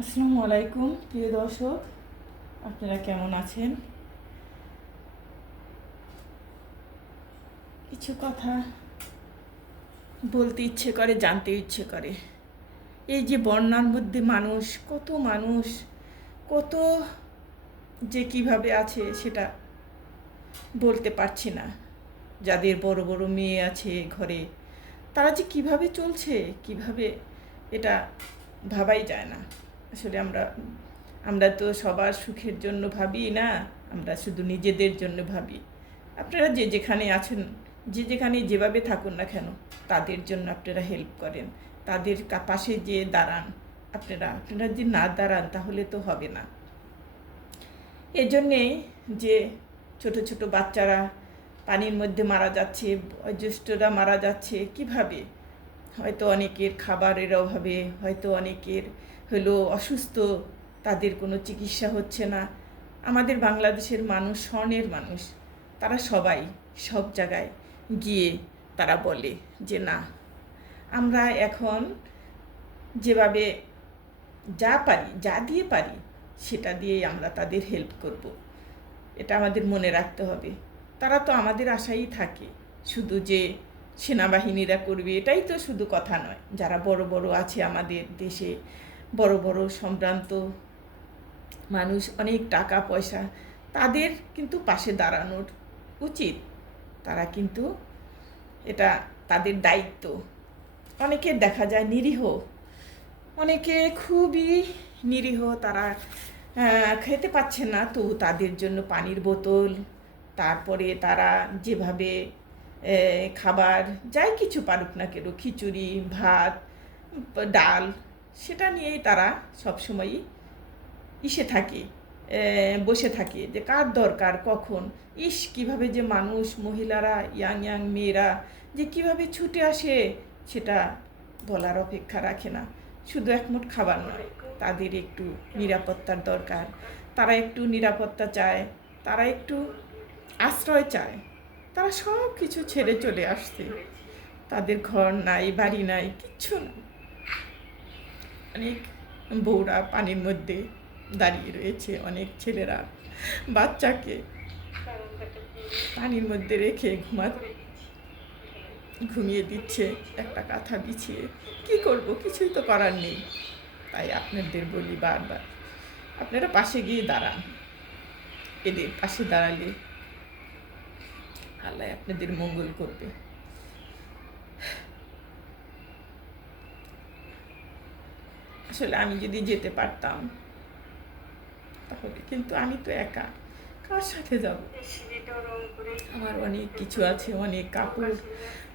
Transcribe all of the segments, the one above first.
আসসালামু আলাইকুম, প্রিয় দর্শক, আপনারা কেমন আছেন? কিছু কথা বলতে ইচ্ছে করে, জানতে ইচ্ছে করে। এই যে বন্যার মধ্যে মানুষ, কত মানুষ, কত যে কীভাবে আছে সেটা বলতে পারছি না। যাদের বড় বড় মেয়ে আছে ঘরে, তারা যে কীভাবে চলছে, কীভাবে এটা ভাবাই যায় না। আসলে আমরা আমরা তো সবার সুখের জন্য ভাবি না, আমরা শুধু নিজেদের জন্য ভাবি। আপনারা যে যেখানে আছেন, যে যেখানে যেভাবে থাকুন না কেন, তাদের জন্য আপনারা হেল্প করেন। তাদের পাশে যে দাঁড়ান, আপনারা আপনারা যদি না দাঁড়ান তাহলে তো হবে না। এজন্যে যে ছোট ছোট বাচ্চারা পানির মধ্যে মারা যাচ্ছে, বয়োজ্যেষ্ঠরা মারা যাচ্ছে, কীভাবে? হয়তো অনেকের খাবারের অভাবে, হয়তো অনেকের হলো অসুস্থ, তাদের কোনো চিকিৎসা হচ্ছে না। আমাদের বাংলাদেশের মানুষ স্বর্ণের মানুষ। তারা সবাই সব জায়গায় গিয়ে তারা বলে যে না, আমরা এখন যেভাবে যা পারি, যা দিয়ে পারি, সেটা দিয়েই আমরা তাদের হেল্প করব। এটা আমাদের মনে রাখতে হবে। তারা তো আমাদের আশাই থাকে। শুধু যে সেনাবাহিনীরা করবে, এটাই তো শুধু কথা নয়। যারা বড় বড় আছে আমাদের দেশে, বড় বড় সম্ভ্রান্ত মানুষ, অনেক টাকা, পয়সা, তাদের কিন্তু পাশে দাঁড়ানোর উচিত। তারা কিন্তু এটা তাদের দায়িত্ব। অনেকের দেখা যায় নিরীহ, অনেকে খুবই নিরীহ, তারা খেতে পাচ্ছে না তো তাদের জন্য পানির বোতল, তারপরে তারা যেভাবে খাবার, যাই কিছু পারুক না কেন, খিচুড়ি, ভাত, ডাল, সেটা নিয়েই তারা সবসময়ই ইসে থাকে বসে থাকে যে কার দরকার, কখন, ইস, কীভাবে যে মানুষ, মহিলারা, ইয়াং ইয়াং মেয়েরা যে কীভাবে ছুটে আসে, সেটা বলার অপেক্ষা রাখে না। শুধু একমুঠ খাবার নয়, তাদের একটু নিরাপত্তার দরকার। তারা একটু নিরাপত্তা চায়, তারা একটু আশ্রয় চায়। তারা সব কিছু ছেড়ে চলে আসছে। তাদের ঘর নাই, বাড়ি নাই, কিচ্ছু না অনেক বউরা পানির মধ্যে দাঁড়িয়ে রয়েছে, অনেক ছেলেরা বাচ্চাকে পানির মধ্যে রেখে ঘুমা ঘুমিয়ে দিচ্ছে, একটা কাঁথা বিছিয়ে। কি করব? কিছুই তো করার নেই। তাই আপনাদের বলি বারবার, আপনারা পাশে গিয়ে দাঁড়ান। এদের পাশে দাঁড়ালে আল্লাহ আপনাদের মঙ্গল করবে। আসলে আমি যদি যেতে পারতাম, তাহলে কিন্তু আমি তো একা। কার সাথে যাব? আমার অনেক কিছু আছে, অনেক কাপড়,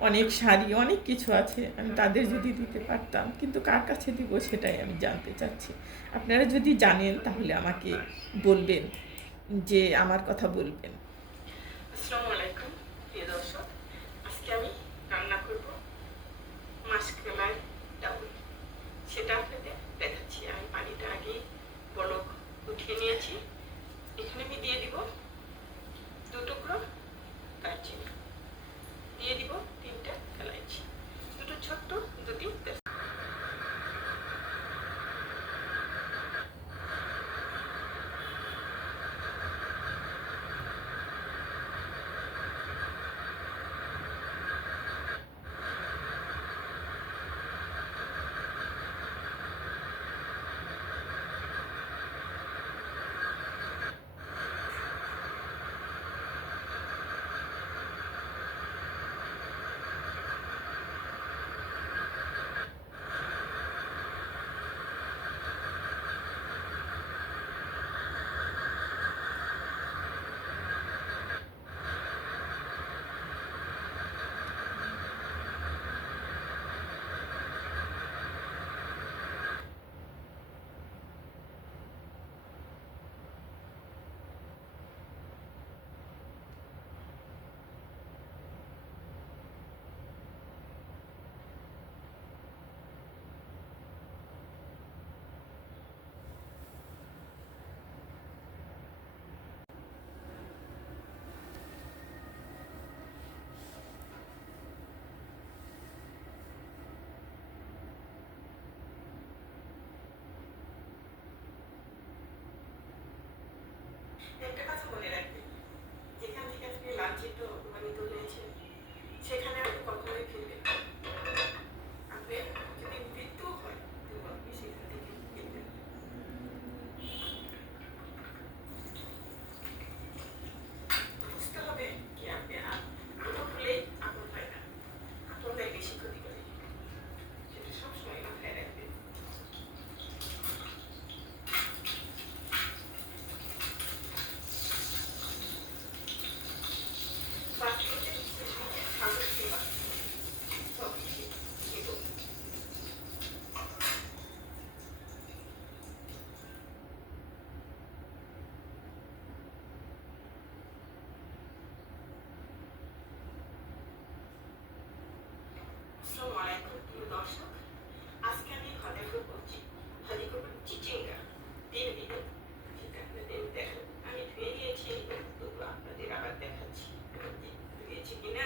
অনেক শাড়ি, অনেক কিছু আছে। আমি তাদের যদি দিতে পারতাম, কিন্তু কার কাছে দিব সেটাই আমি জানতে চাচ্ছি। আপনারা যদি জানেন, তাহলে আমাকে বলবেন, যে আমার কথা বলবেন। আসসালামু আলাইকুম। একটা কথা মনে রাখবেন যেখান থেকে আপনি লাঞ্ছিত অপমানিত হয়েছেন সেখানে আসসালামু আলাইকুম দর্শক। আজকে আমি হলিউড করছি হলিউড চিচিঙ্গা। দিয়ে দিবেন ঠিক আপনাদের আমি ধুয়ে নিয়েছি তবু আপনাদের আবার দেখাচ্ছি। ধুয়েছি কিনা?